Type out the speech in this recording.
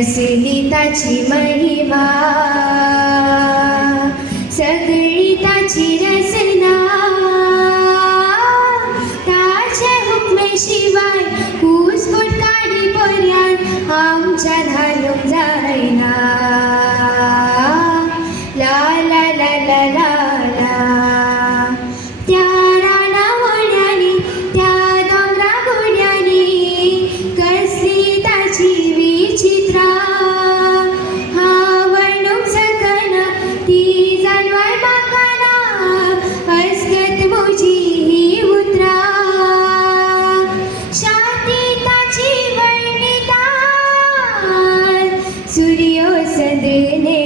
ताची महिमा सगळी ताची रचना ताच्या हुकमेशिवाय कुसकुट काडी पर्यंत आमच्या धालूंक जायना ला ला ला ला ला ला त्या रानावळ्यांनी त्या दोंगरा गोड्यांनी कसली ताची विचित्रा हावणूक सकना ती जानवार बाकाना अस्गत मोजी ही उतरा शाती ताची वर्णिता सूर्यो सदने